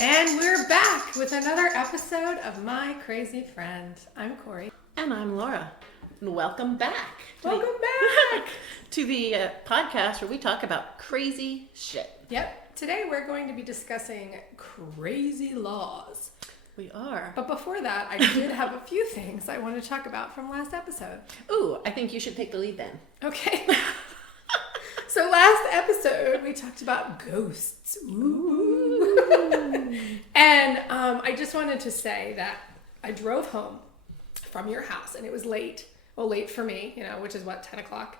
And we're back with another episode of My Crazy Friend. I'm Corey. And I'm Laura. And welcome back. Welcome back to the podcast where we talk about crazy shit. Yep. Today we're going to be discussing crazy laws. We are. But before that, I did have a few things I want to talk about from last episode. Ooh, I think you should take the lead then. Okay. So last episode, we talked about ghosts. Ooh. And I just wanted to say that I drove home from your house and it was late. Well, late for me, which is what, 10 o'clock?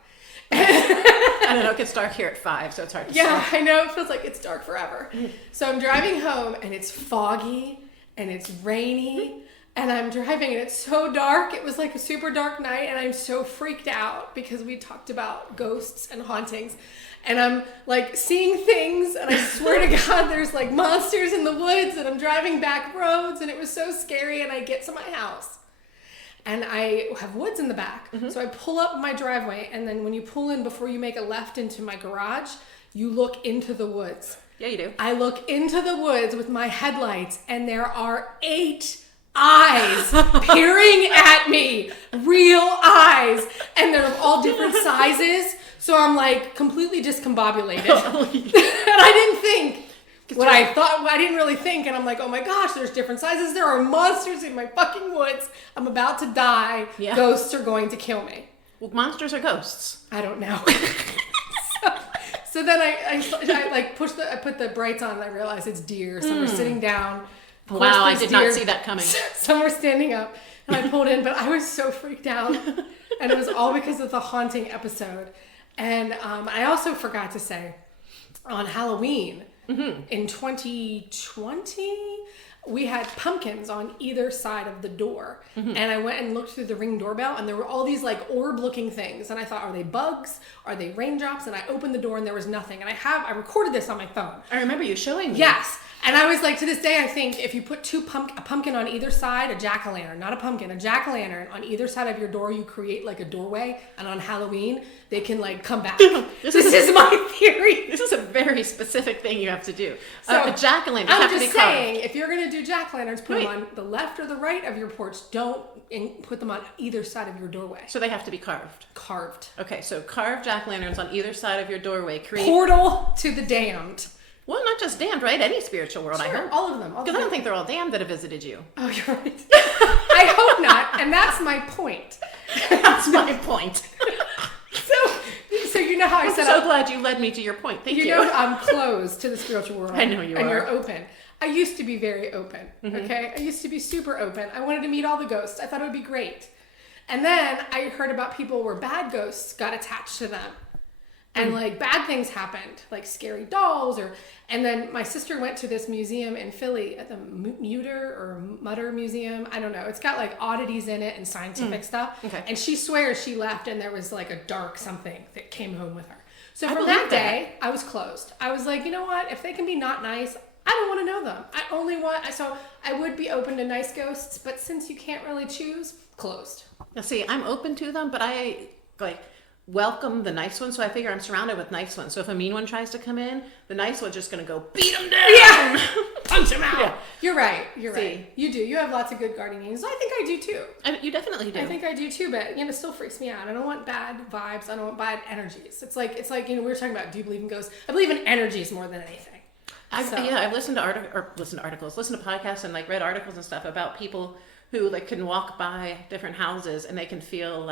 I don't know, it gets dark here at 5, so it's hard to say. Yeah, I know, it feels like it's dark forever. So I'm driving home and it's foggy and it's rainy and I'm driving and it's so dark. It was like a super dark night and I'm so freaked out because we talked about ghosts and hauntings. And I'm like seeing things and I swear to God, there's like monsters in the woods and I'm driving back roads and it was so scary. And I get to my house and I have woods in the back. Mm-hmm. So I pull up my driveway and then when you pull in before you make a left into my garage, you look into the woods. Yeah, you do. I look into the woods with my headlights and there are 8 eyes peering at me, real eyes, and they're of all different sizes. So I'm like completely discombobulated. And I didn't think what I thought. I didn't really think. And I'm like, oh my gosh, there's different sizes. There are monsters in my fucking woods. I'm about to die. Yeah. Ghosts are going to kill me. Well, monsters or ghosts? I don't know. So then I like I put the brights on and I realized it's deer. So we're sitting down. Wow, I did not see that coming. Some were standing up and I pulled in, but I was so freaked out. And it was all because of the haunting episode. And I also forgot to say, on Halloween in 2020, we had pumpkins on either side of the door. Mm-hmm. And I went and looked through the Ring doorbell and there were all these like orb looking things. And I thought, are they bugs? Are they raindrops? And I opened the door and there was nothing. And I recorded this on my phone. I remember you showing me. Yes. And I was like, to this day, I think if you put a pumpkin on either side, a jack-o'-lantern, not a pumpkin, a jack-o'-lantern on either side of your door, you create like a doorway. And on Halloween, they can like come back. This is my theory. This is a very specific thing you have to do. So a jack-o'-lantern I'm just saying, if you're going to do jack-o'-lanterns, put them on the left or the right of your porch. Don't put them on either side of your doorway. So they have to be carved. Carved. Okay, so carved jack-o'-lanterns on either side of your doorway. Portal to the damned. Well, not just damned, right? Any spiritual world, sure, I hope. All of them. Because I don't think they're all damned that have visited you. Oh, you're right. I hope not, and that's my point. That's my point. So you know how I said I'm so glad you led me to your point. Thank you. You know I'm closed to the spiritual world. I know you are. And you're open. I used to be very open, okay? I used to be super open. I wanted to meet all the ghosts. I thought it would be great. And then I heard about people where bad ghosts got attached to them. And like bad things happened, like scary dolls and then my sister went to this museum in Philly at the Mutter Museum. I don't know. It's got like oddities in it and scientific stuff. Okay. And she swears she left and there was like a dark something that came home with her. So from that day, I was closed. I was like, you know what? If they can be not nice, I don't want to know them. So I would be open to nice ghosts, but since you can't really choose, closed. Now see, I'm open to them, but I welcome the nice ones, so I figure I'm surrounded with nice ones. So if a mean one tries to come in, the nice one's just going to go beat him down. Yeah. Punch him out. Yeah. You're right. Right. You do. You have lots of good guardian angels. I think I do too. You definitely do. I think I do too, but it still freaks me out. I don't want bad vibes. I don't want bad energies. It's like we were talking about, do you believe in ghosts? I believe in energies more than anything. I've listened to articles, listened to podcasts and read articles and stuff about people who can walk by different houses and they can feel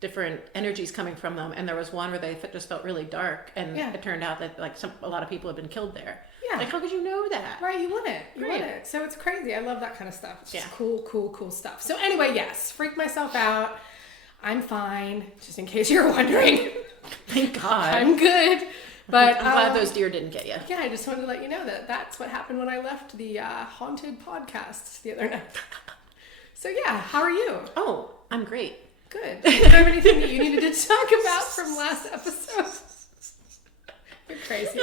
different energies coming from them, and there was one where they just felt really dark, and it turned out that a lot of people had been killed there. Yeah, how could you know that? Right, you wouldn't. So it's crazy. I love that kind of stuff. It's just cool stuff. So anyway, yes, freaked myself out. I'm fine, just in case you're wondering. Thank God. I'm good. But I'm glad those deer didn't get you. Yeah, I just wanted to let you know that that's what happened when I left the haunted podcast the other night. So yeah, how are you? Oh, I'm great. Good. Do you have anything that you needed to talk about from last episode? You're crazy.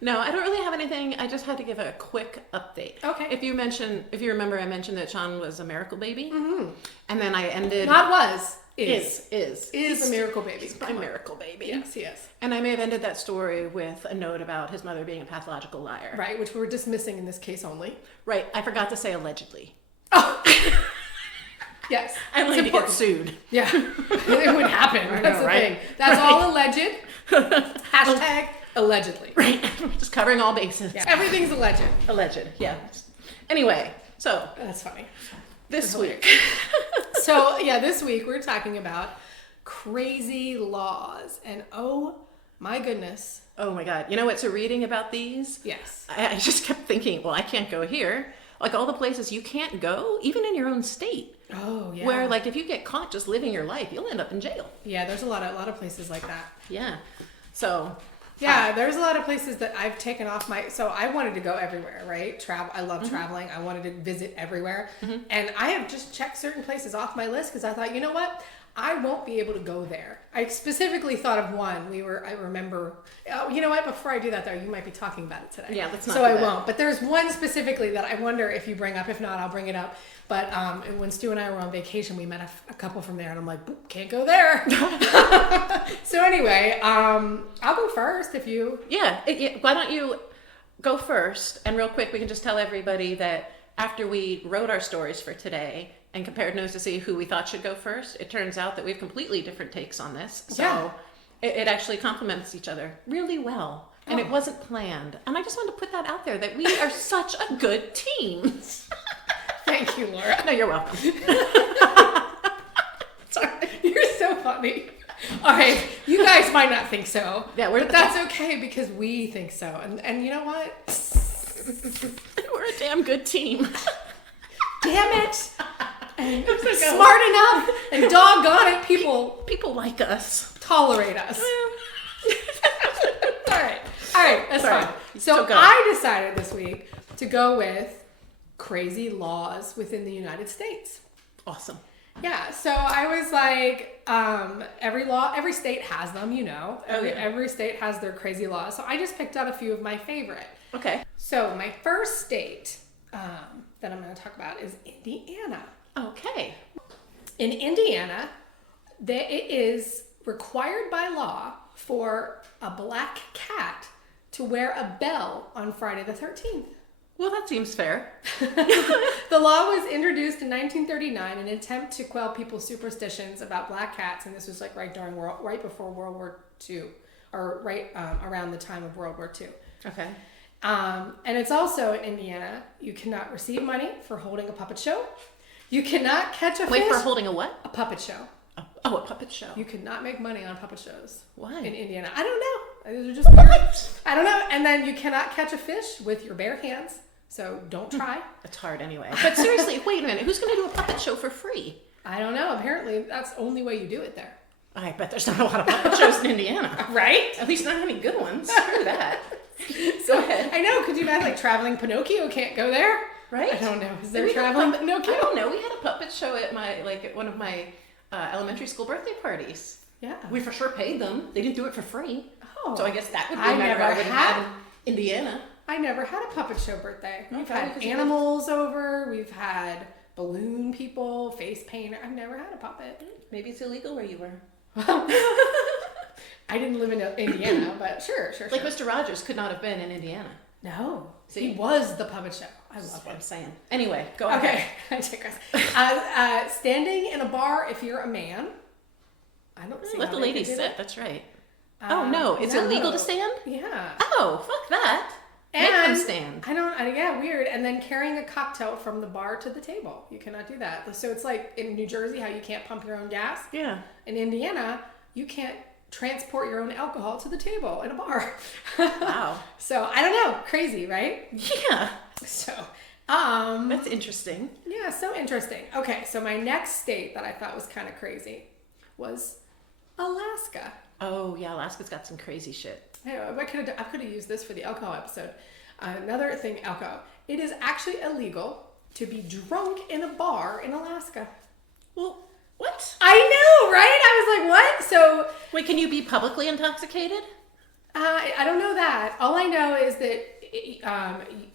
No, I don't really have anything. I just had to give a quick update. Okay. If you remember, I mentioned that Sean was a miracle baby. Mm-hmm. And then I ended... Not was. Is a miracle baby. He's my miracle baby. Yes, he is. And I may have ended that story with a note about his mother being a pathological liar. Right, which we're dismissing in this case only. Right. I forgot to say allegedly. Oh. Yes. I'm going to get sued. Yeah. It would happen. That's the right? thing. That's all alleged. Hashtag allegedly. Right. Just covering all bases. Yeah. Everything's alleged. Alleged. Yeah. Anyway, so that's funny. This week. So, yeah, this week we're talking about crazy laws. And oh my goodness. Oh my God. You know what? So reading about these, yes, I just kept thinking, well, I can't go here. Like all the places you can't go, even in your own state. Oh, yeah. Where like if you get caught just living your life, you'll end up in jail. Yeah, there's a lot of places like that. Yeah. So yeah, there's a lot of places that I've taken off so I wanted to go everywhere, right? I love traveling. I wanted to visit everywhere. And I have just checked certain places off my list because I thought, you know what? I won't be able to go there. I specifically thought of one. I remember, you know what? Before I do that though, you might be talking about it today. Yeah, let's not So do I that. won't. But there's one specifically that I wonder if you bring up. If not, I'll bring it up. But when Stu and I were on vacation, we met a couple from there and I'm like, can't go there. So anyway, I'll go first if you... Yeah. Why don't you go first? And real quick, we can just tell everybody that after we wrote our stories for today and compared notes to see who we thought should go first, it turns out that we have completely different takes on this. So Yeah. it actually complements each other really well. And it wasn't planned. And I just wanted to put that out there, that we are such a good team. Thank you, Laura. No, you're welcome. Sorry. You're so funny. All right. You guys might not think so. Yeah, but that's okay because we think so. And you know what? We're a damn good team. Damn it. And smart enough and doggone it, people like us. tolerate us. All right, that's Sorry. fine. So I decided this week to go with crazy laws within the United States. Awesome. Yeah, so I was like, every state has them, you know. Every state has their crazy laws. So I just picked out a few of my favorite. Okay. So my first state that I'm going to talk about is Indiana. Okay. In Indiana, it is required by law for a black cat to wear a bell on Friday the 13th. Well, that seems fair. The law was introduced in 1939 in an attempt to quell people's superstitions about black cats, and this was like right before World War II, or right around the time of World War II. Okay. And it's also in Indiana, you cannot receive money for holding a puppet show. You cannot catch a fish. Wait, for holding a what? A puppet show. Oh, a puppet show. You could not make money on puppet shows. Why? In Indiana. I don't know. These are just weird. I don't know. And then you cannot catch a fish with your bare hands. So don't try. It's hard anyway. But seriously, wait a minute. Who's going to do a puppet show for free? I don't know. Apparently, that's the only way you do it there. I bet there's not a lot of puppet shows in Indiana. Right? At least not any good ones. Screw that. Go ahead. I know. Could you imagine, like, traveling Pinocchio can't go there? Right? I don't know. Is there traveling Pinocchio? I don't know. We had a puppet show at one of my elementary school birthday parties. Yeah. We for sure paid them. They didn't do it for free. Oh. So I guess that would be I a matter I never would had. have in Indiana. I never had a puppet show birthday. We've probably had 'cause you animals over. We've had balloon people, face painter. I've never had a puppet. Maybe it's illegal where you were. I didn't live in Indiana, but sure. Like Mr. Rogers could not have been in Indiana. No. See? He was the puppet show. I That's love what it. I'm saying. Anyway, go Okay, ahead. I digress. Standing in a bar if you're a man. I don't see Let how the they ladies could do sit. that. That's right. Oh no, it's illegal to stand? Yeah. Oh, fuck that. Make them stand. Yeah, weird. And then carrying a cocktail from the bar to the table. You cannot do that. So it's like in New Jersey how you can't pump your own gas. Yeah. In Indiana, you can't transport your own alcohol to the table in a bar. Wow. So I don't know. Crazy, right? Yeah. So, that's interesting. yeah, so interesting. Okay, so my next state that I thought was kind of crazy was Alaska. Oh yeah, Alaska's got some crazy shit. Hey, I could have used this for the alcohol episode. Another thing, alcohol. It is actually illegal to be drunk in a bar in Alaska. Well, what? I know, right? I was like, what? So, Wait, can you be publicly intoxicated? I don't know that. All I know is that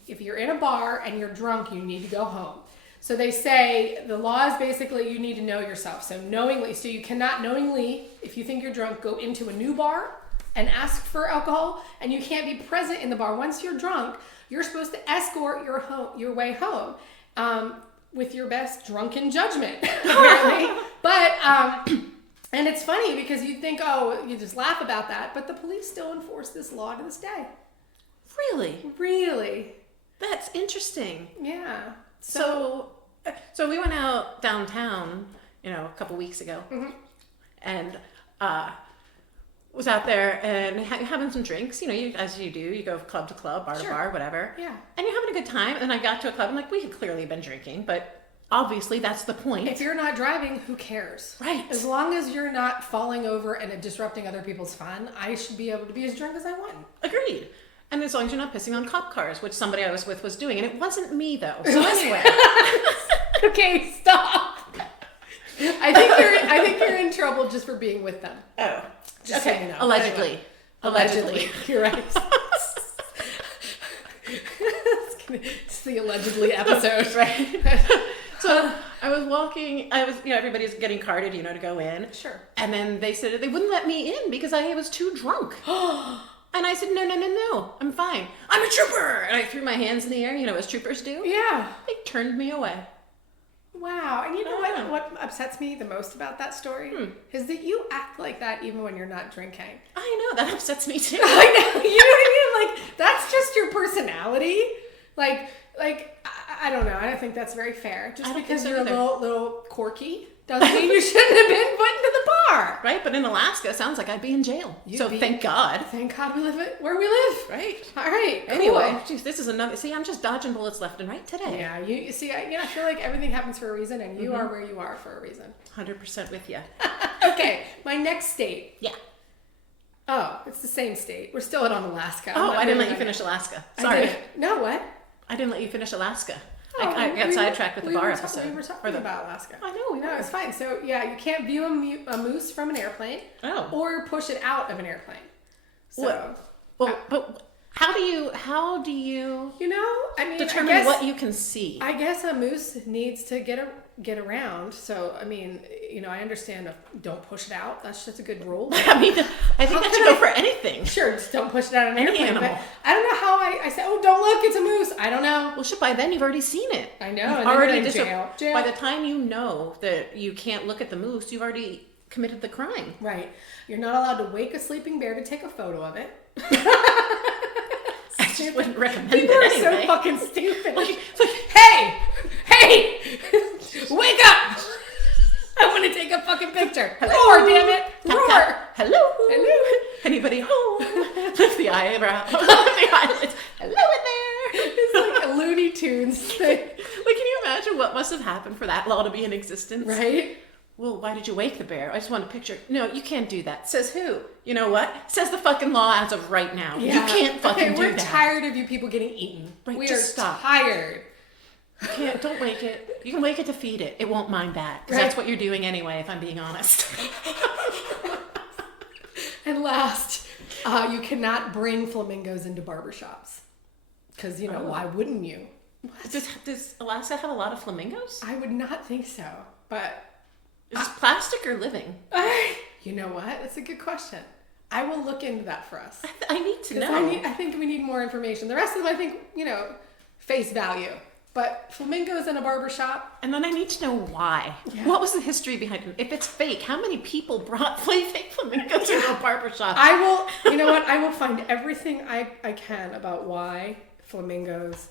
if you're in a bar and you're drunk, you need to go home. So they say the law is basically you need to know yourself. So knowingly, so you cannot knowingly, if you think you're drunk, go into a new bar and ask for alcohol, and you can't be present in the bar. Once you're drunk, you're supposed to escort your way home with your best drunken judgment, apparently. But, and it's funny because you think, oh, you just laugh about that, but the police still enforce this law to this day. Really? Really? That's interesting. Yeah. So we went out downtown, a couple weeks ago, and was out there and having some drinks. As you do, you go club to club, bar to bar, whatever. Yeah. And you're having a good time. And I got to a club, and we had clearly been drinking, but obviously that's the point. If you're not driving, who cares? Right. As long as you're not falling over and disrupting other people's fun, I should be able to be as drunk as I want. Agreed. And as long as you're not pissing on cop cars, which somebody I was with was doing. And it wasn't me, though. So anyway. Okay, stop. I think you're in trouble just for being with them. Oh. Just okay. so you know. Allegedly. Anyway. Allegedly. You're right. It's the allegedly episode, right? So I was walking, everybody's getting carded, to go in. Sure. And then they said they wouldn't let me in because I was too drunk. And I said, no, I'm fine. I'm a trooper! And I threw my hands in the air, as troopers do. Yeah. They turned me away. Wow. And you know what upsets me the most about that story? Is that you act like that even when you're not drinking. I know, that upsets me too. I know. You know what I mean? Like, that's just your personality. Like, I don't know. I don't think that's very fair. Just because you're a little quirky doesn't mean you shouldn't have been put into the bar. Right? But in Alaska, it sounds like I'd be in jail. Thank God. Thank God we live where we live. Right. All right. Cool. Anyway, geez, this is another. See, I'm just dodging bullets left and right today. Yeah. You see, I feel like everything happens for a reason, and you are where you are for a reason. 100% with you. Okay. My next state. Yeah. Oh, it's the same state. We're still on Alaska. Oh, I didn't let you finish Alaska. Sorry. No, what? I didn't let you finish Alaska. Oh, I got sidetracked with the bar episode. We were talking about Alaska. I know. No, it's fine. So, yeah, you can't view a moose from an airplane or push it out of an airplane. So, but how do you determine what you can see? I guess a moose needs to get around. So, I understand don't push it out. That's just a good rule. I think that should go for anything. Sure, just don't push it out of an airplane. Animal. But I don't know how I said, oh, don't look, it's a moose. I don't know. Well, by then you've already seen it. I know. You've already in jail. By the time you know that you can't look at the moose, you've already committed the crime. Right. You're not allowed to wake a sleeping bear to take a photo of it. I just wouldn't recommend People it are anyway. so fucking stupid. Hey, wake up! I want to take a fucking picture. Roar, damn it! Roar! Hello. Anybody home? Lift the eyebrow. Lift the eyelids. Hello in there. It's like a Looney Tunes thing. Can you imagine what must have happened for that law to be in existence? Right? Well, why did you wake the bear? I just want a picture. No, you can't do that. Says who? You know what? Says the fucking law as of right now. Yeah. You can't fucking do that. We're tired of you people getting eaten. Right, we just are stop. tired. Don't wake it. You can wake it to feed it. It won't mind that. Because that's what you're doing anyway, if I'm being honest. And last, you cannot bring flamingos into barbershops. Because, why wouldn't you? Does Alaska have a lot of flamingos? I would not think so. But is this plastic or living? You know what? That's a good question. I will look into that for us. I need to know. I think we need more information. The rest of them, I think, face value. But flamingos in a barbershop. And then I need to know why. Yeah. What was the history behind it? If it's fake, how many people brought fake flamingos into a barbershop? I will, you know what? I will find everything I can about why flamingos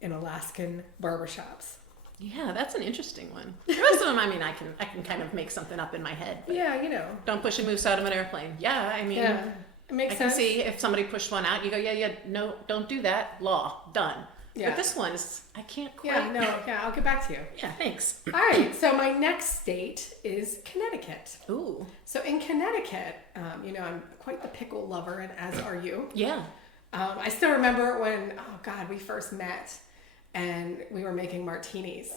in Alaskan barbershops. Yeah, that's an interesting one. The rest of them, I can kind of make something up in my head. Yeah, Don't push a moose out of an airplane. Yeah, it makes sense. I can see if somebody pushed one out, you go, no, don't do that. Law, done. Yeah. But this one is, I can't quite. I'll get back to you. Yeah, thanks. All right, so my next state is Connecticut. Ooh. So in Connecticut, I'm quite the pickle lover, and as are you. Yeah. I still remember when, we first met, and we were making martinis,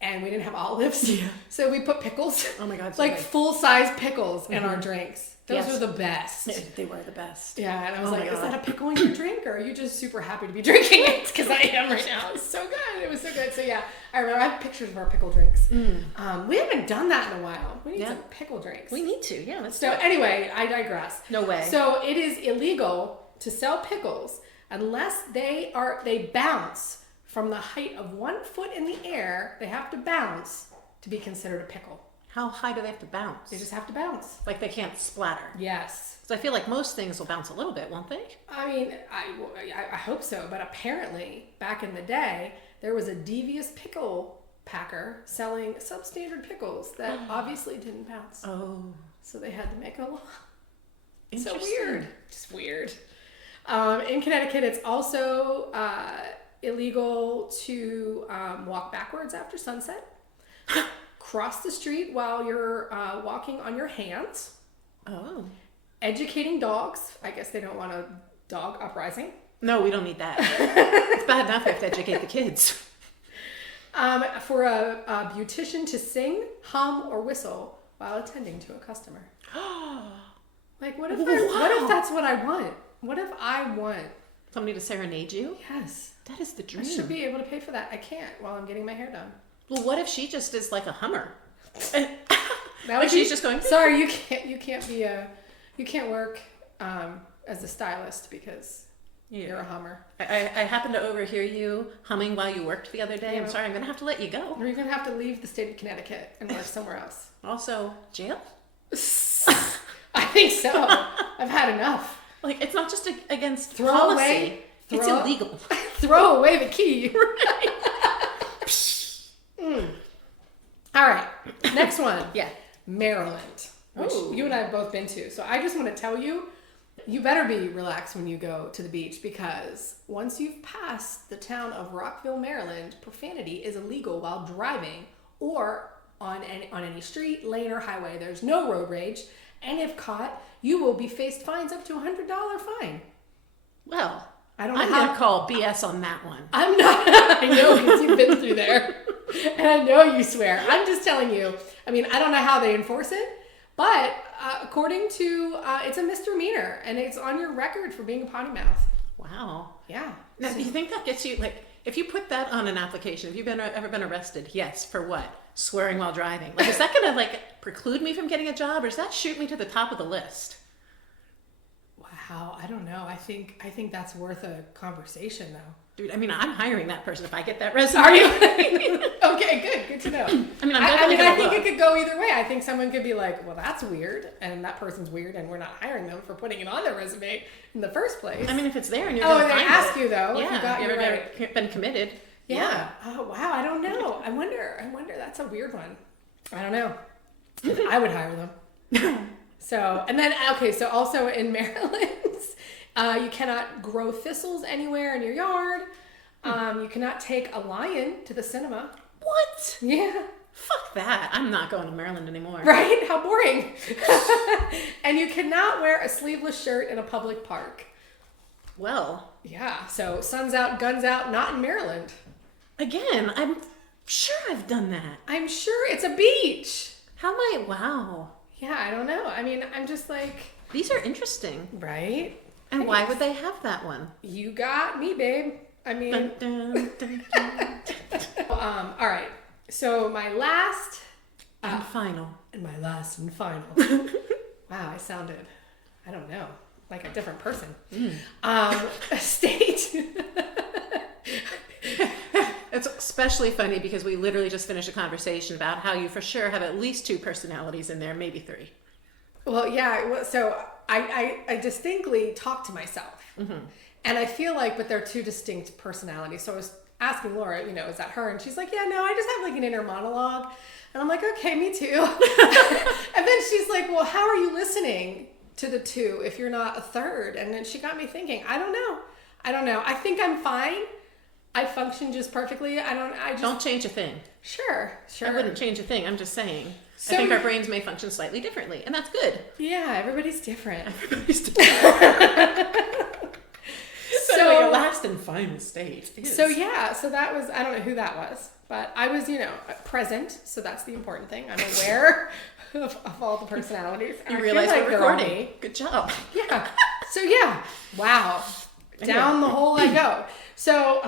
and we didn't have olives. Yeah. So we put pickles. Oh my God. Like full-size pickles in our drinks. Those were the best. They were the best. Yeah, and I was like, is that a pickle in your drink, or are you just super happy to be drinking it? Because I am right now. It's so good. It was so good. So yeah, I remember I have pictures of our pickle drinks. We haven't done that in a while. We need some pickle drinks. We need to. Yeah, let's So anyway, I digress. No way. So it is illegal to sell pickles unless they bounce from the height of 1 foot in the air. They have to bounce to be considered a pickle. How high do they have to bounce? They just have to bounce. Like they can't splatter. Yes. So I feel like most things will bounce a little bit, won't they? I mean, I hope so, but apparently back in the day, there was a devious pickle packer selling substandard pickles that obviously didn't bounce. Oh. So they had to make a law. So Interesting. weird. Just weird. In Connecticut, it's also illegal to walk backwards after sunset. Cross the street while you're walking on your hands. Oh. Educating dogs. I guess they don't want a dog uprising. No, we don't need that. It's bad enough we have to educate the kids. For a beautician to sing, hum, or whistle while attending to a customer. Like, what if that's what I want? What if I want somebody to serenade you? Yes. That is the dream. I should be able to pay for that. I can't while I'm getting my hair done. Well, what if she just is like a hummer? Like she's just going. Sorry, you can't work as a stylist because you're a hummer. I happened to overhear you humming while you worked the other day. Yeah. I'm sorry, I'm gonna have to let you go. Or you're gonna have to leave the state of Connecticut and work somewhere else. Also, jail? I think so. I've had enough. Like, it's not just against Throw policy. away. It's illegal. Throw away the key. All right. Next one. Yeah. Maryland, which you and I have both been to. So I just want to tell you, you better be relaxed when you go to the beach, because once you've passed the town of Rockville, Maryland, profanity is illegal while driving or on any street, lane, or highway. There's no road rage. And if caught, you will be faced fines up to $100 fine. Well, I'm going to call BS on that one. I'm not. I know, because you've been through there. And I know you swear. I'm just telling you. I mean, I don't know how they enforce it, but according to, it's a misdemeanor, and it's on your record for being a potty mouth. Wow. Yeah. Now, do you think that gets you, like, if you put that on an application, have you ever been arrested? Yes. For what? Swearing while driving. Like, is that going to, like, preclude me from getting a job, or does that shoot me to the top of the list? Wow. I don't know. I think that's worth a conversation, though. Dude, I mean, I'm hiring that person if I get that resume. Are you? Okay, good to know. I mean, I think it could go either way. I think someone could be like, well, that's weird, and that person's weird, and we're not hiring them for putting it on their resume in the first place. I mean, if it's there and you're going to find it. Oh, they ask you, though. Yeah, if you got you your ever been committed. Yeah. Oh, wow. I don't know. I wonder. That's a weird one. I don't know. I would hire them. So, and then, okay, so also in Maryland, you cannot grow thistles anywhere in your yard. You cannot take a lion to the cinema. What? Yeah. Fuck that. I'm not going to Maryland anymore. Right? How boring. And you cannot wear a sleeveless shirt in a public park. Well. Yeah. So sun's out, guns out, not in Maryland. Again, I'm sure I've done that. I'm sure it's a beach. How am I? Wow. Yeah, I don't know. I mean, I'm just like... These are interesting. Right? And why would they have that one? You got me, babe. I mean... Dun, dun, dun, dun. All right. So my last... and final. And my last and final. Wow, I sounded, I don't know, like a different person. State... It's especially funny because we literally just finished a conversation about how you for sure have at least 2 personalities in there, maybe 3. Well, yeah. So I distinctly talk to myself. Mm-hmm. And I feel like, but they're 2 distinct personalities. So I was asking Laura, is that her? And she's like, yeah, no, I just have like an inner monologue. And I'm like, okay, me too. And then she's like, well, how are you listening to the 2 if you're not a third? And then she got me thinking, I don't know. I think I'm fine. I function just perfectly. Don't change a thing. Sure. I wouldn't change a thing. I'm just saying. So, I think our brains may function slightly differently, and that's good. Yeah, everybody's different. So your last last and final state is. So that was, I don't know who that was, but I was, present. So that's the important thing. I'm aware of all the personalities. You I realize feel we're they're all recording. me. Good job. Yeah. So wow. Down the hole I go. So,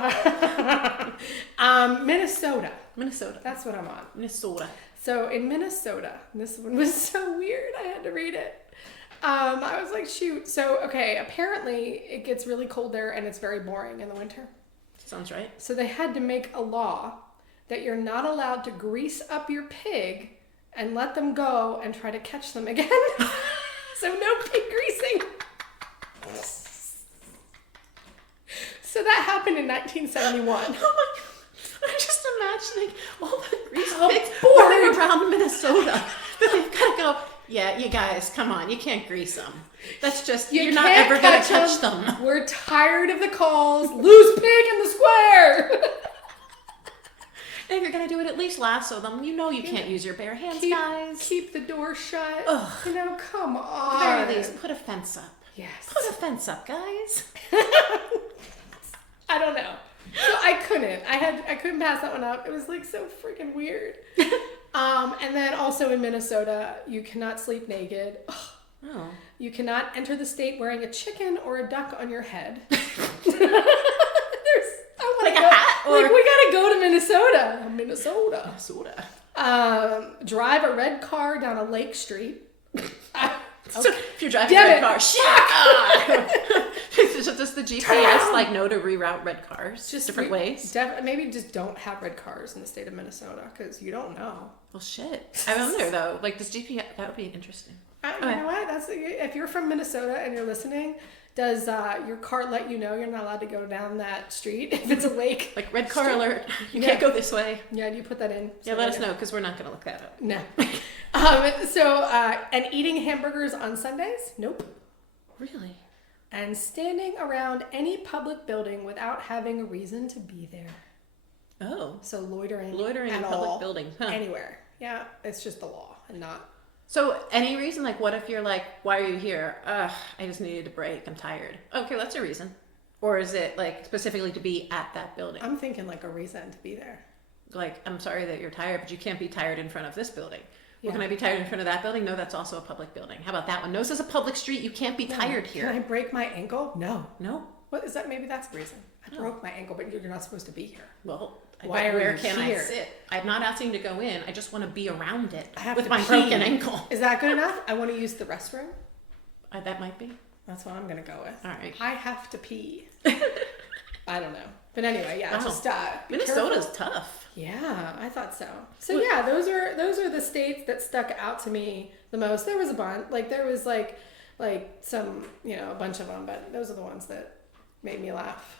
Minnesota. That's what I'm on. Minnesota. So in Minnesota, this one was so weird. I had to read it. I was like, shoot. So, okay, apparently it gets really cold there and it's very boring in the winter. Sounds right. So they had to make a law that you're not allowed to grease up your pig and let them go and try to catch them again. So no pig greasing. So that happened in 1971. Oh my God. I'm just imagining all the grease How pigs boring. running around Minnesota. That they've got to go, yeah, you guys, come on. You can't grease them. That's just, you're not can't ever going to catch catch them. We're tired of the calls. Loose pig in the square. And if you're going to do it, at least lasso them. You know you can't use your bare hands, guys. Keep the door shut. Ugh. Come At on. the very least, put a fence up. Yes. Put a fence up, guys. I don't know. So I couldn't pass that one up. It was like so freaking weird. And then also in Minnesota, you cannot sleep naked. Ugh. Oh. You cannot enter the state wearing a chicken or a duck on your head. Like a hat? Or... Like, we gotta go to Minnesota. Minnesota. Drive a red car down a lake street. So if you're driving a red car, does the GPS know to reroute red cars just different ways? Maybe just don't have red cars in the state of Minnesota because you don't know. Well, shit. I wonder though. Does GPS? That would be interesting. You know what? If you're from Minnesota and you're listening, does your car let you know you're not allowed to go down that street if it's a lake? Like red car alert. You can't go this way. Yeah, do you put that in? Yeah, let us know because we're not going to look that up. No. And eating hamburgers on Sundays? Nope. Really? And standing around any public building without having a reason to be there. Oh. So loitering in public buildings. Huh. Anywhere. Yeah, it's just the law and not. So any reason? Like, what if you're like, why are you here? I just needed a break. I'm tired. Okay, that's a reason. Or is it like specifically to be at that building? I'm thinking like a reason to be there. Like, I'm sorry that you're tired, but you can't be tired in front of this building. Yeah. Well, can I be tired in front of that building? No, that's also a public building. How about that one? No, this is a public street. You can't be tired here. Can I break my ankle? No. No. What is that? Maybe that's the reason. I broke my ankle, but you're not supposed to be here. Well, where can here? I sit? I'm not asking to go in. I just want to be around it I have with to my pee. broken ankle. Is that good enough? I want to use the restroom. That might be. That's what I'm going to go with. All right. I have to pee. I don't know. But anyway, yeah, Wow. just be Minnesota's careful. tough. Yeah, I thought so. So yeah, those are the states that stuck out to me the most. There was a bunch, there was like some, a bunch of them, but those are the ones that made me laugh.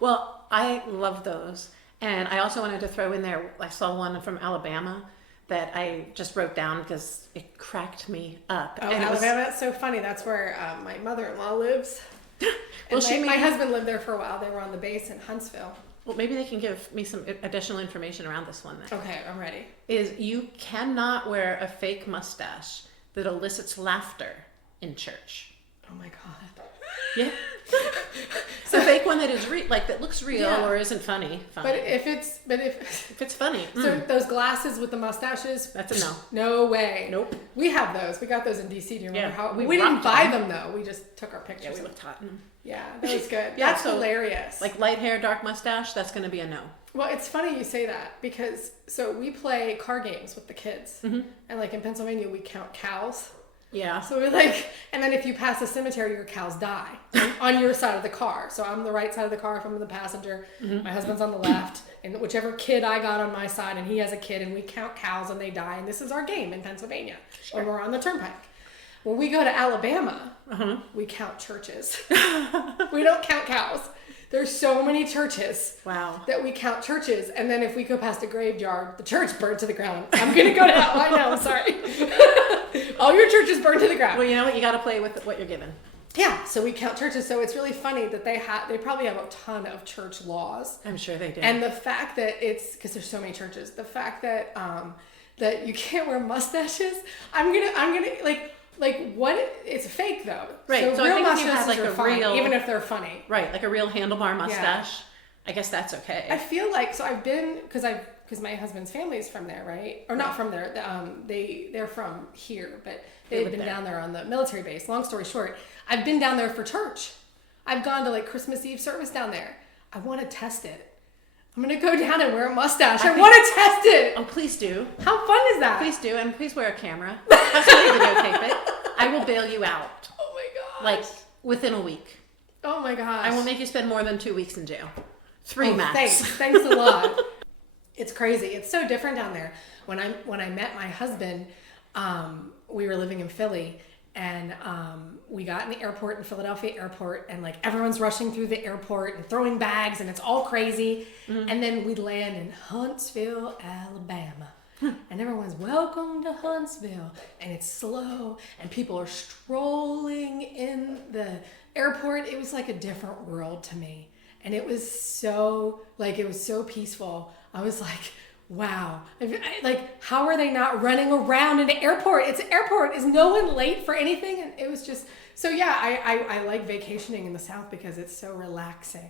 Well, I love those. And I also wanted to throw in there, I saw one from Alabama that I just wrote down because it cracked me up. Oh, and Alabama, that's so funny. That's where my mother-in-law lives. Well, my husband lived there for a while. They were on the base in Huntsville. Well, maybe they can give me some additional information around this one then. Okay, I'm ready. Is you cannot wear a fake mustache that elicits laughter in church. Oh my God. Yeah. So fake one that is that looks real Yeah. or isn't funny. But if it's funny. So those glasses with the mustaches, That's a no. No way. Nope. We have those. We got those in DC. Do you remember how we we didn't rocked buy them. them though? We just took our pictures. Yeah, we of looked hot. them. Yeah, that was good. Yeah, That's so, hilarious. Like light hair, dark mustache, that's going to be a no. Well, it's funny you say that because we play car games with the kids, and in Pennsylvania we count cows. Yeah. So we're and then if you pass a cemetery, your cows die on your side of the car. So I'm the right side of the car if I'm the passenger. My husband's on the left, and whichever kid I got on my side, and he has a kid, and we count cows and they die. And this is our game in Pennsylvania when we're on the turnpike. When we go to Alabama, we count churches. We don't count cows. There's so many churches. Wow. That we count churches, and then if we go past a graveyard, the church burned to the ground. I'm gonna go to hell. I know. I'm sorry. All your churches burned to the ground. Well, you know what? You got to play with what you're given. Yeah. So we count churches. So it's really funny that they probably have a ton of church laws. I'm sure they do. And the fact that it's because there's so many churches. The fact that that you can't wear mustaches. I'm gonna like what? It's fake though. Right. So I real think if you mustaches had like are a fine, real, even if they're funny. right, like a real handlebar mustache, I guess that's okay. I feel like so I've been because my husband's family is from there, right? Or not from there. They're from here, but they've been down there on the military base. Long story short, I've been down there for church. I've gone to like Christmas Eve service down there. I want to test it. I'm gonna go down and wear a mustache. I want to test it. Oh, please do. How fun is that? Please do, and please wear a camera. Have somebody videotape it. I will bail you out. Oh my gosh. Like within a week. Oh my gosh. I will make you spend more than 2 weeks in jail. 3 max. Thanks a lot. It's crazy. It's so different down there. When I met my husband, we were living in Philly, and we got in the airport in Philadelphia airport, and like everyone's rushing through the airport and throwing bags, and it's all crazy. And then we land in Huntsville, Alabama. And everyone's welcome to Huntsville, and it's slow, and people are strolling in the airport. It was like a different world to me, and it was so peaceful. I was like, wow, like how are they not running around in the airport? It's an airport. Is no one late for anything? And it was just so yeah. I like vacationing in the South because it's so relaxing.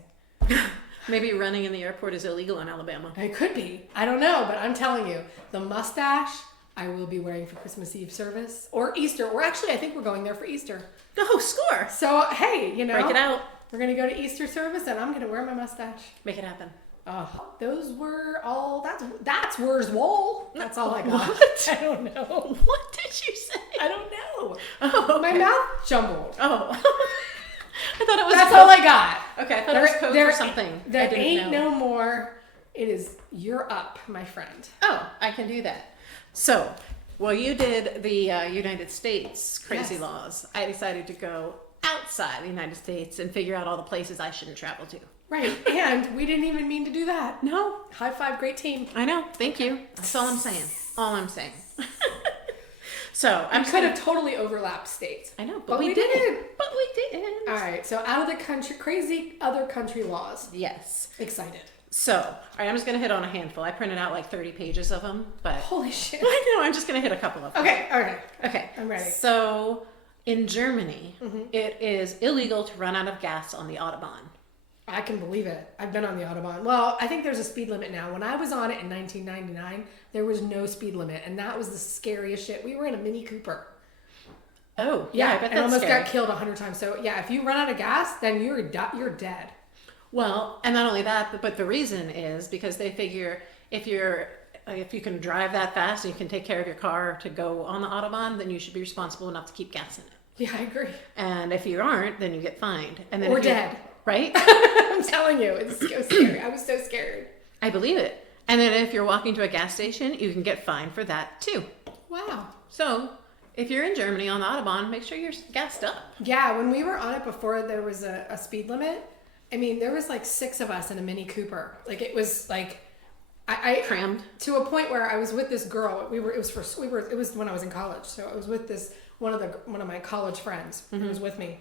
Maybe running in the airport is illegal in Alabama. It could be. I don't know, but I'm telling you, the mustache I will be wearing for Christmas Eve service or Easter. Or actually, I think we're going there for Easter. Oh, score. So, hey, break it out. We're going to go to Easter service and I'm going to wear my mustache. Make it happen. Oh, those were all, that's where's Wool. That's all I got. What? I don't know. What did you say? I don't know. Oh, okay. My mouth jumbled. Oh. I thought it was That's all I got. Okay, I thought it was code for something. There I didn't ain't know. no more. It is, you're up, my friend. Oh, I can do that. So, well, you did the United States crazy Yes. laws. I decided to go outside the United States and figure out all the places I shouldn't travel to. Right, and we didn't even mean to do that. No. High five, great team. I know. Thank you. That's all I'm saying. All I'm saying. So, I could have totally overlapped states. I know, but we didn't. But we didn't. All right, so out of the country, crazy other country laws. Yes. Excited. So, all right, I'm just going to hit on a handful. I printed out like 30 pages of them, but Holy shit. I know, I'm just going to hit a couple of them. Okay. I'm ready. So, in Germany, it is illegal to run out of gas on the Autobahn. I can believe it. I've been on the Autobahn. Well, I think there's a speed limit now. When I was on it in 1999, there was no speed limit, and that was the scariest shit. We were in a Mini Cooper. Oh, yeah, I bet and that's almost scary. got killed 100 times. So, yeah, if you run out of gas, then you're dead. Well, and not only that, but the reason is because they figure if you can drive that fast and you can take care of your car to go on the Autobahn, then you should be responsible enough to keep gas in it. Yeah, I agree. And if you aren't, then you get fined. And then Or if you're- dead. Right? I'm telling you, it's so scary. I was so scared. I believe it. And then if you're walking to a gas station, you can get fined for that too. Wow. So if you're in Germany on the Autobahn, make sure you're gassed up. Yeah, when we were on it before there was a speed limit, I mean, there was like 6 of us in a Mini Cooper. Like it was like I Crammed. to a point where I was with this girl. It was when I was in college. So I was with this one of my college friends who was with me.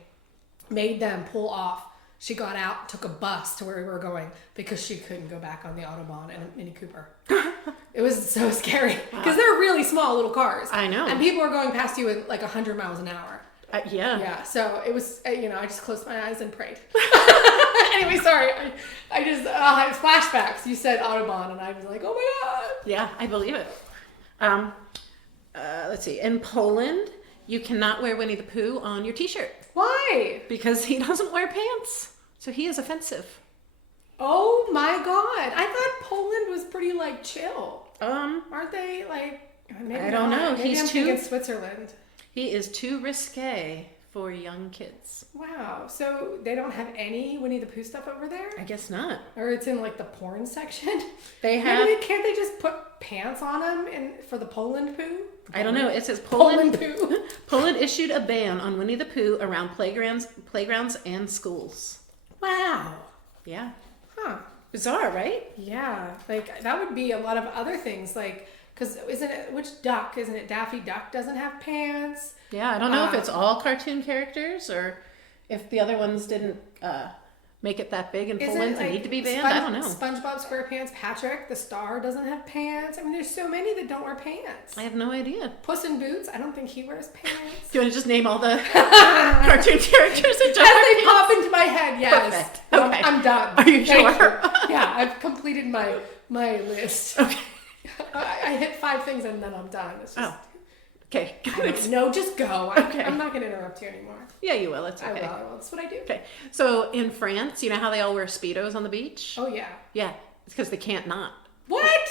Made them pull off. She got out, took a bus to where we were going because she couldn't go back on the Autobahn in a Mini Cooper. It was so scary because they're really small little cars. I know. And people are going past you at like 100 miles an hour. Yeah. Yeah, so it was, I just closed my eyes and prayed. Anyway, sorry. I just had flashbacks. You said Autobahn, and I was like, oh my God. Yeah, I believe it. Let's see. In Poland, you cannot wear Winnie the Pooh on your t-shirt Why? because he doesn't wear pants. So he is offensive. Oh my God. I thought Poland was pretty like chill. Aren't they like, maybe I don't know. Maybe He's I'm too- thinking Switzerland. He is too risque for young kids. Wow. So they don't have any Winnie the Pooh stuff over there? I guess not. Or it's in like the porn section? They have. Can't they just put pants on them for the Poland Pooh? I don't know. It says Poland Pooh. Poland issued a ban on Winnie the Pooh around playgrounds and schools. Wow. Yeah. Huh. Bizarre, right? Yeah. Like that would be a lot of other things. Like, because which duck? Isn't it Daffy Duck doesn't have pants? Yeah, I don't know if it's all cartoon characters or if the other ones didn't make it that big and Is pull it in to like need to be banned? I don't know. SpongeBob SquarePants, Patrick, the star, doesn't have pants. I mean, there's so many that don't wear pants. I have no idea. Puss in Boots, I don't think he wears pants. Do you want to just name all the cartoon characters that As don't they wear pop into my head, yes. Perfect. I'm- Okay. I'm done. Are you Thank sure? Yeah, I've completed my list. Okay. I hit 5 things and then I'm done. It's just, Oh. Okay. no, just go. Okay. I'm not going to interrupt you anymore. Yeah, you will. It's I okay. will. That's what I do. Okay. So in France, you know how they all wear Speedos on the beach? Oh, yeah. Yeah. It's because they can't not. What?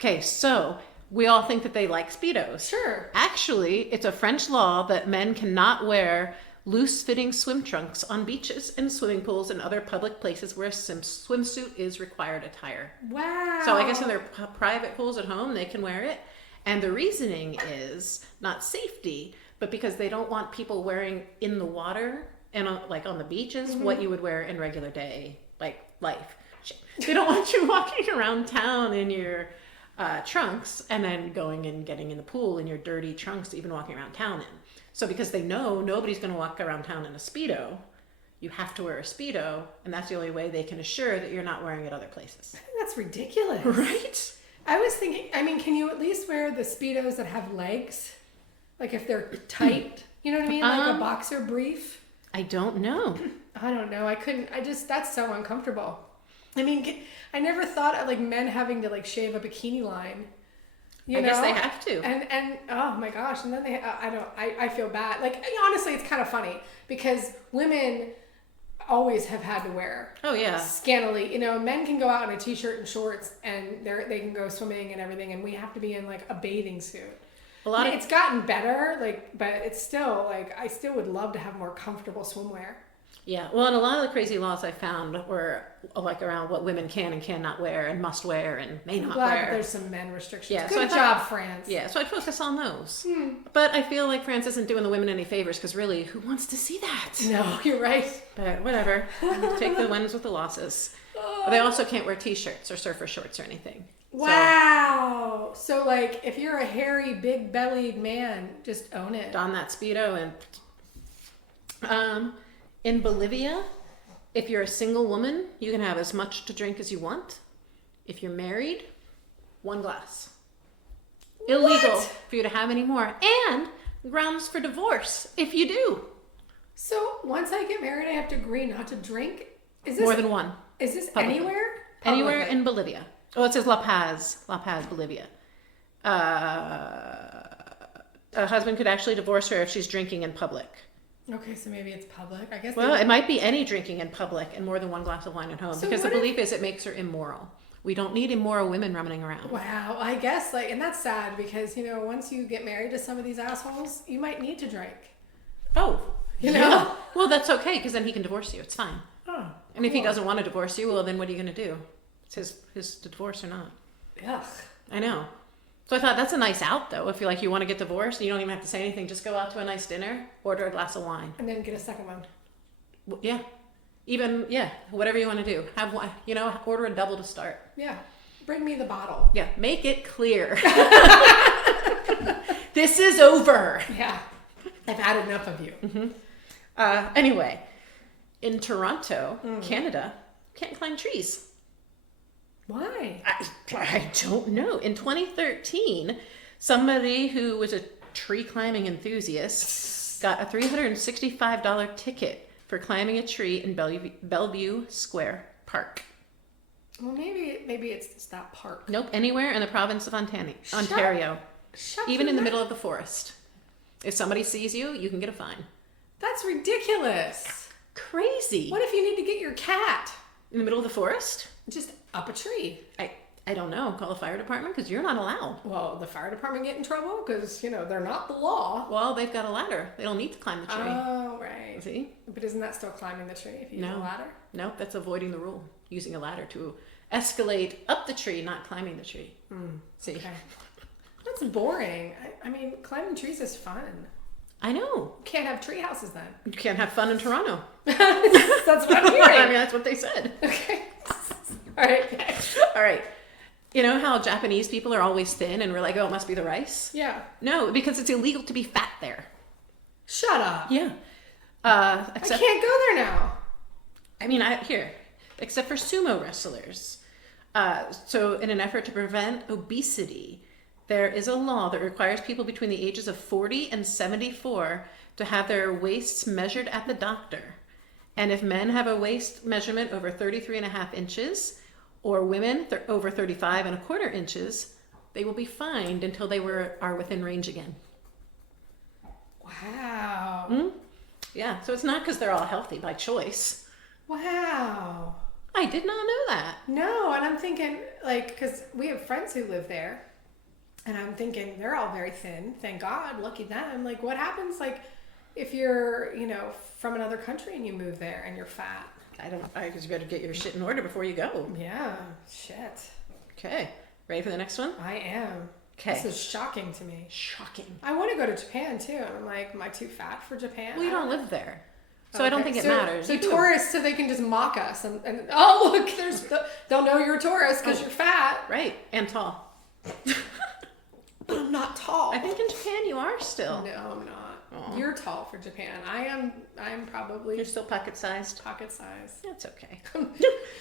Okay, so we all think that they like Speedos. Sure. Actually, it's a French law that men cannot wear loose-fitting swim trunks on beaches and swimming pools and other public places where a swimsuit is required attire. Wow. So I guess in their private pools at home, they can wear it. And the reasoning is not safety, but because they don't want people wearing in the water and on the beaches what you would wear in regular day, life. They don't want you walking around town in your trunks and then going and getting in the pool in your dirty trunks, even walking around town in. So because they know nobody's going to walk around town in a Speedo, you have to wear a Speedo, and that's the only way they can assure that you're not wearing it other places. I think that's ridiculous. Right? I was thinking, I mean, can you at least wear the Speedos that have legs? Like if they're tight, you know what I mean? Like a boxer brief? I don't know. I don't know. That's so uncomfortable. I mean, I never thought of men having to shave a bikini line. I guess they have to. And oh my gosh. And then I feel bad. Honestly, it's kind of funny because women always have had to wear. Oh yeah. Scantily. Men can go out in a t-shirt and shorts and they can go swimming and everything, and we have to be in a bathing suit. It's gotten better, but it's still I still would love to have more comfortable swimwear. Yeah, well, and a lot of the crazy laws I found were around what women can and cannot wear and must wear and may not Glad wear. that there's some men restrictions. Yeah, Good job, France. Yeah, so I'd focus on those. But I feel like France isn't doing the women any favors because really, who wants to see that? No, you're right. But whatever. Take the wins with the losses. But they also can't wear t-shirts or surfer shorts or anything. Wow. So if you're a hairy, big-bellied man, just own it. Don that Speedo and... in Bolivia, if you're a single woman, you can have as much to drink as you want. If you're married, 1 glass. Illegal for you to have any more. And grounds for divorce if you do. So once I get married, I have to agree not to drink? Is this More than 1. Is this Publicly. anywhere? Anywhere Publicly. in Bolivia. Oh, it says La Paz, Bolivia. A husband could actually divorce her if she's drinking in public. Okay, so maybe it's public. I guess. Well, it might be any drinking in public and more than 1 glass of wine at home, So because the what if- belief is it makes her immoral. We don't need immoral women running around. Wow, I guess and that's sad because once you get married to some of these assholes, you might need to drink. Oh, You yeah. know? Well, that's okay because then he can divorce you. It's fine. Oh, And if he doesn't want to divorce you, well, then what are you going to do? It's his divorce or not. Ugh. I know. So I thought that's a nice out though. If you want to get divorced and you don't even have to say anything, just go out to a nice dinner, order a glass of wine. And then get a second one. Yeah. Whatever you want to do. Have one, order a double to start. Yeah. Bring me the bottle. Yeah, make it clear. This is over. Yeah. I've had enough of you. Anyway, in Toronto, Canada, can't climb trees. Why? I don't know. In 2013, somebody who was a tree climbing enthusiast got a $365 ticket for climbing a tree in Bellevue Square Park. Well, maybe it's that park. Nope, anywhere in the province of Ontario. Shut Even your in the mouth. middle of the forest. If somebody sees you, you can get a fine. That's ridiculous. Crazy. What if you need to get your cat? In the middle of the forest? Just up a tree. I don't know. Call the fire department because you're not allowed. Well, the fire department get in trouble because, they're not the law. Well, they've got a ladder. They don't need to climb the tree. Oh, right. See? But isn't that still climbing the tree if you use a No. ladder? Nope, that's avoiding the rule. Using a ladder to escalate up the tree, not climbing the tree. See? Okay. That's boring. I mean, climbing trees is fun. I know. You can't have tree houses then. You can't have fun in Toronto. That's what I'm hearing. I mean, that's what they said. Okay. All right. All right. You know how Japanese people are always thin and we're like, oh, it must be the rice? Yeah. No, because it's illegal to be fat there. Shut up. Yeah. I Except can't go there now. I mean, except for sumo wrestlers. So in an effort to prevent obesity, there is a law that requires people between the ages of 40 and 74 to have their waists measured at the doctor. And if men have a waist measurement over 33.5 inches, or women over 35.25 inches, they will be fined until they are within range again. Wow. Mm-hmm. Yeah, so it's not because they're all healthy by choice. Wow. I did not know that. No, and I'm thinking, like, because we have friends who live there, and I'm thinking they're all very thin. Thank God, lucky them. Like, what happens, like, if you're, from another country and you move there and you're fat? Because you better get your shit in order before you go. Yeah, shit. Okay, ready for the next one? I am. Okay. This is shocking to me. Shocking. I want to go to Japan too. And I'm like, am I too fat for Japan? Well, you don't live there. So okay. I don't think it matters. So tourists, so they can just mock us and oh, look, they'll know you're a tourist because you're fat. Right, and tall. But I'm not tall. I think in Japan you are still. No, I'm not. Aww. You're tall for Japan. I'm probably... You're still pocket-sized? Pocket-sized. That's okay.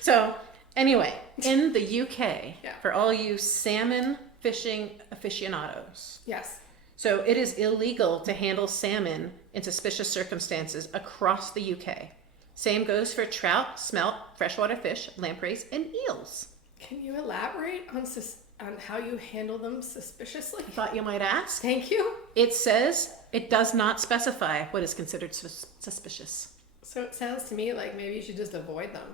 So, anyway, in the UK, for all you salmon fishing aficionados. Yes. So, it is illegal to handle salmon in suspicious circumstances across the UK. Same goes for trout, smelt, freshwater fish, lampreys, and eels. Can you elaborate on how you handle them suspiciously? I thought you might ask. Thank you. It says it does not specify what is considered suspicious. So it sounds to me like maybe you should just avoid them.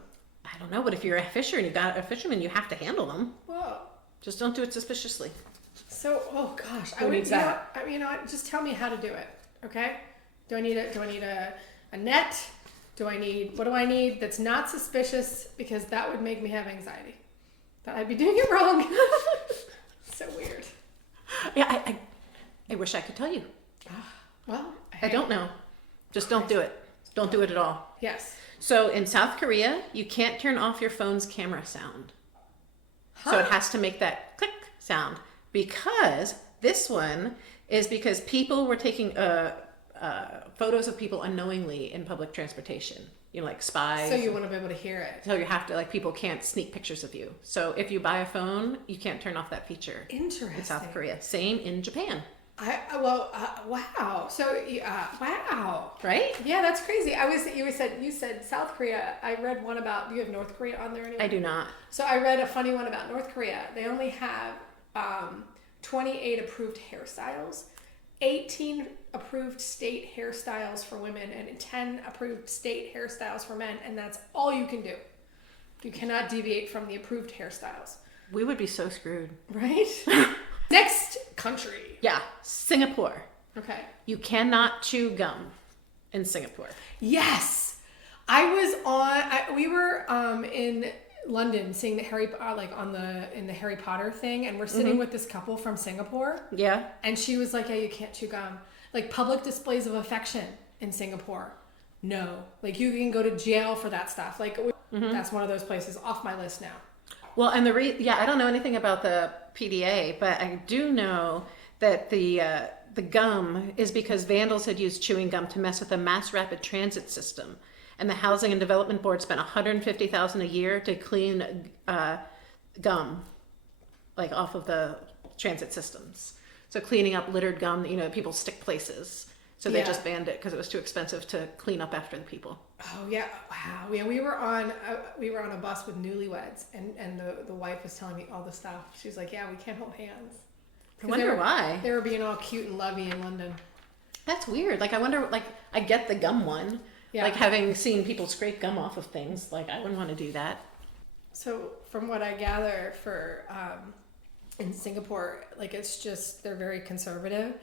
I don't know, but if you're a fisher and you got a fisherman, you have to handle them. Whoa. Just don't do it suspiciously. So, oh gosh, Who needs that? You know what? Just tell me how to do it, okay? Do I need a net? What do I need that's not suspicious? Because that would make me have anxiety. That I'd be doing it wrong. So weird. Yeah, I wish I could tell you. Well, I don't know. Just don't do it. Don't do it at all. Yes. So in South Korea, you can't turn off your phone's camera sound. Huh? So it has to make that click sound. Because this one is because people were taking photos of people unknowingly in public transportation. Like spies. So you want to be able to hear it. So you have to, people can't sneak pictures of you. So if you buy a phone, you can't turn off that feature. Interesting. In South Korea. Same in Japan. Wow. So, wow. Right? Yeah, that's crazy. You said South Korea. I read one about, do you have North Korea on there anyway? I do not. So I read a funny one about North Korea. They only have 28 approved hairstyles, 18 approved state hairstyles for women, and 10 approved state hairstyles for men, and that's all you can do. You cannot deviate from the approved hairstyles. We would be so screwed. Right? Next country. Yeah, Singapore. Okay. You cannot chew gum in Singapore. Yes. We were in London seeing the in the Harry Potter thing, and we're sitting with this couple from Singapore. Yeah. And she was like, yeah, you can't chew gum. Like public displays of affection in Singapore. No. Like you can go to jail for that stuff. Like that's one of those places off my list now. Well, and I don't know anything about the PDA, but I do know that the gum is because vandals had used chewing gum to mess with the mass rapid transit system. And the Housing and Development Board spent $150,000 a year to clean gum, off of the transit systems. So cleaning up littered gum, people stick places. So they just banned it because it was too expensive to clean up after the people. Oh yeah, wow. Yeah, we were on a bus with newlyweds, and the wife was telling me all the stuff. She was like, "Yeah, we can't hold hands." I wonder why. They were being all cute and lovey in London. That's weird. I wonder. I get the gum one. Yeah. Having seen people scrape gum off of things, I wouldn't want to do that. So from what I gather, for in Singapore, it's just they're very conservative.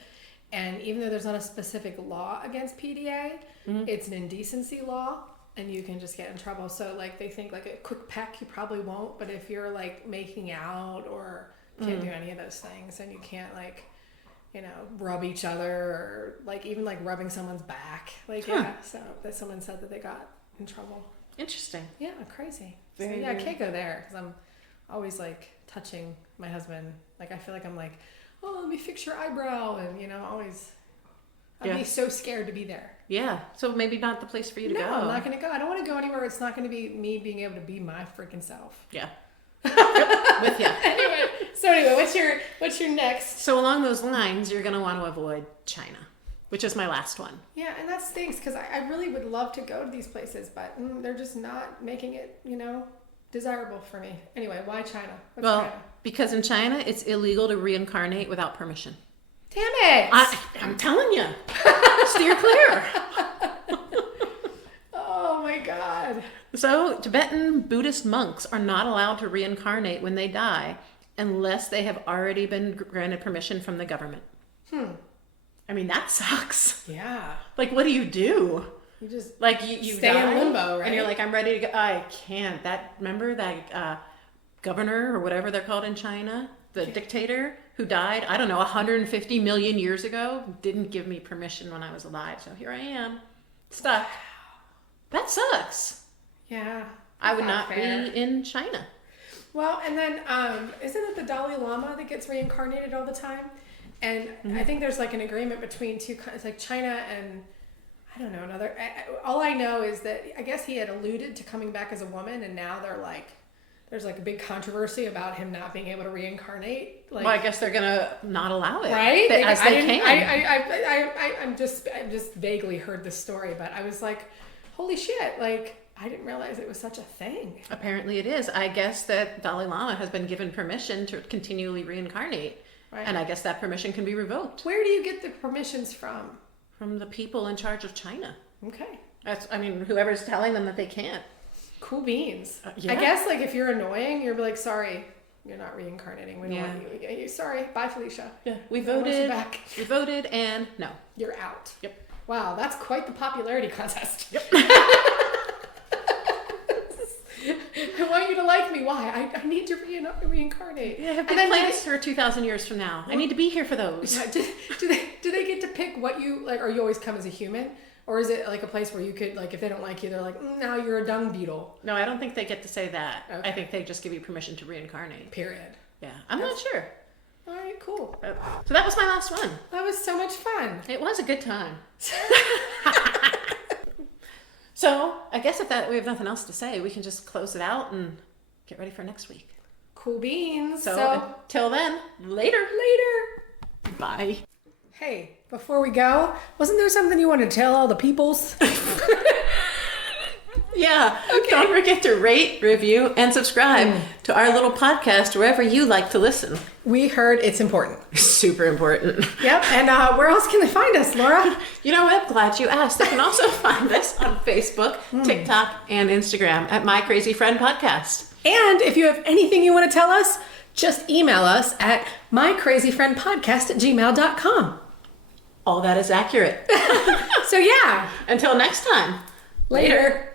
And even though there's not a specific law against PDA, it's an indecency law, and you can just get in trouble. So they think a quick peck you probably won't, but if you're making out or can't do any of those things, and you can't rub each other or even rubbing someone's back. Yeah, so that someone said that they got in trouble. Interesting. Yeah, crazy. Very, I can't go there because I'm always touching my husband. I feel like I'm oh, let me fix your eyebrow, and always I'd be so scared to be there. Yeah. So maybe not the place for you to No, go. I'm not going to go. I don't want to go anywhere. It's not going to be me being able to be my freaking self. Yeah. Yep, with you. Anyway, what's your next? So along those lines, you're going to want to avoid China, which is my last one. Yeah, and that stinks because I really would love to go to these places, but they're just not making it, desirable for me. Anyway, why China? What's China? Because in China, it's illegal to reincarnate without permission. Damn it! I'm telling you. Steer clear. Oh my God. So Tibetan Buddhist monks are not allowed to reincarnate when they die unless they have already been granted permission from the government. I mean, that sucks. Yeah. Like, what do? You just you stay die, in limbo, right? And you're like, I'm ready to go. I can't. Remember that governor or whatever they're called in China, the dictator who died, I don't know, 150 million years ago, didn't give me permission when I was alive. So here I am, stuck. That sucks. Yeah. I would not be in China. Well, and then isn't it the Dalai Lama that gets reincarnated all the time? And I think there's like an agreement between two. It's like China and I don't know another. All I know is that I guess he had alluded to coming back as a woman, and now there's like a big controversy about him not being able to reincarnate. Like, Well, I guess they're gonna not allow it, right? As they can. I'm just vaguely heard this story, but I was like, holy shit! Like I didn't realize it was such a thing. Apparently, it is. I guess that Dalai Lama has been given permission to continually reincarnate, and I guess that permission can be revoked. Where do you get the permissions from? From the people in charge of China. Okay. Whoever's telling them that they can't. Cool beans. Yeah. I guess like if you're annoying, you're like, sorry, you're not reincarnating. We don't want you. Sorry, bye, Felicia. Yeah, we I want you voted. back. We voted, and no, you're out. Yep. Wow, that's quite the popularity contest. Yep. I want you to like me. Why? I need to reincarnate. Yeah, I have big plans for 2,000 years from now. I need to be here for those. Do they get to pick what you like, or you always come as a human? Or is it like a place where you could, like, if they don't like you, they're like, now you're a dung beetle? No, I don't think they get to say that. Okay. I think they just give you permission to reincarnate. Period. Yeah, I'm not sure. All right, cool. So that was my last one. That was so much fun. It was a good time. So I guess we have nothing else to say, we can just close it out and get ready for next week. Cool beans. So until then, later. Bye. Hey, before we go, wasn't there something you wanted to tell all the peoples? Yeah. Okay. Don't forget to rate, review, and subscribe to our little podcast wherever you like to listen. We heard it's important. Super important. Yep. And where else can they find us, Laura? You know what? Glad you asked. They can also find us on Facebook, TikTok, and Instagram at My Crazy Friend Podcast. And if you have anything you want to tell us, just email us at mycrazyfriendpodcast@gmail.com. All that is accurate. So yeah. Until next time. Later.